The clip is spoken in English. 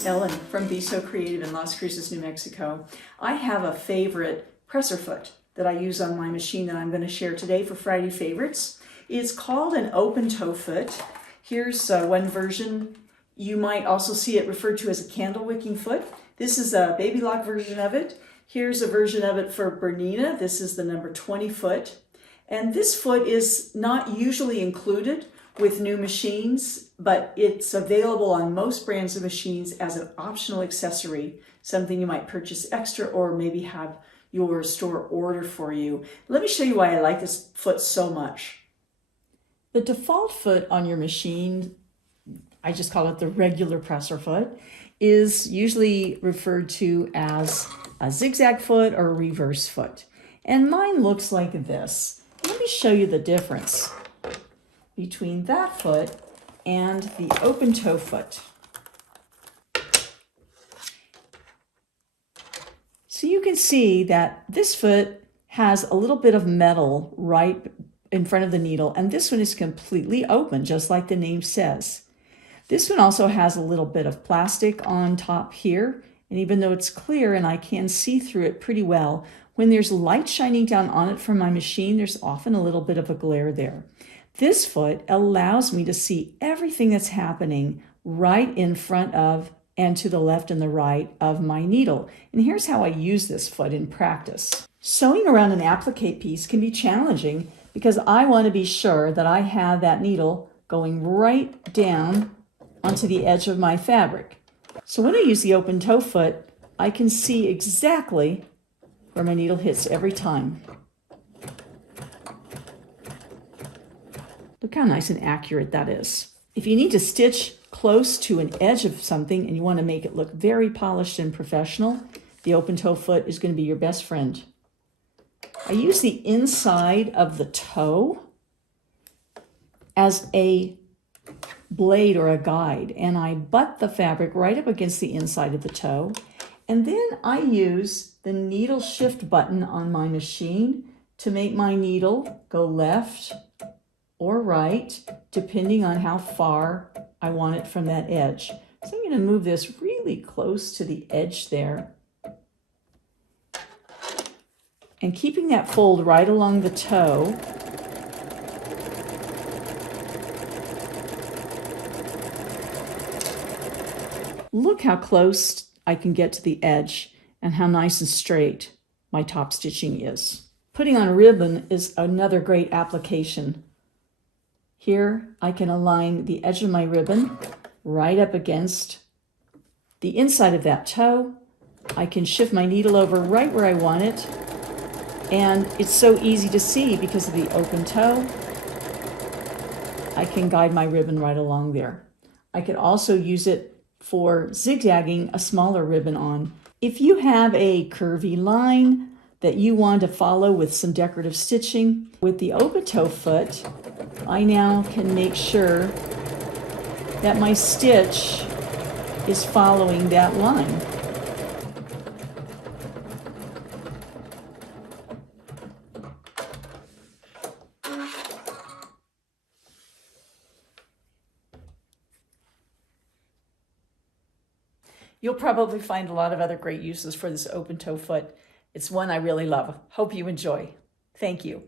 it's Ellen from Be So Creative in Las Cruces, New Mexico. I have a favorite presser foot that I use on my machine that I'm going to share today for Friday Favorites. It's called an open toe foot. Here's one version. You might also see it referred to as a candle wicking foot. This is a baby lock version of it. Here's a version of it for Bernina. This is the number 20 foot. And this foot is not usually included with new machines, but it's available on most brands of machines as an optional accessory, something you might purchase extra or maybe have your store order for you. Let me show you why I like this foot so much. The default foot on your machine, I just call it the regular presser foot, is usually referred to as a zigzag foot or a reverse foot. And mine looks like this. Let me show you the difference between that foot and the open toe foot. So you can see that this foot has a little bit of metal right in front of the needle, and this one is completely open, just like the name says. This one also has a little bit of plastic on top here, and even though it's clear and I can see through it pretty well, when there's light shining down on it from my machine, there's often a little bit of a glare there. This foot allows me to see everything that's happening right in front of and to the left and the right of my needle. And here's how I use this foot in practice. Sewing around an applique piece can be challenging because I want to be sure that I have that needle going right down onto the edge of my fabric. So when I use the open toe foot, I can see exactly where my needle hits every time. Look how nice and accurate that is. If you need to stitch close to an edge of something and you want to make it look very polished and professional, the open toe foot is going to be your best friend. I use the inside of the toe as a blade or a guide, and I butt the fabric right up against the inside of the toe, and then I use the needle shift button on my machine to make my needle go left or right, depending on how far I want it from that edge. So I'm going to move this really close to the edge there. And keeping that fold right along the toe, look how close I can get to the edge and how nice and straight my top stitching is. Putting on a ribbon is another great application. Here I can align the edge of my ribbon right up against the inside of that toe. I can shift my needle over right where I want it, and it's so easy to see because of the open toe. I can guide my ribbon right along there. I could also use it for zigzagging a smaller ribbon on. If you have a curvy line that you want to follow with some decorative stitching, with the open toe foot, I now can make sure that my stitch is following that line. You'll probably find a lot of other great uses for this open toe foot. It's one I really love. Hope you enjoy. Thank you.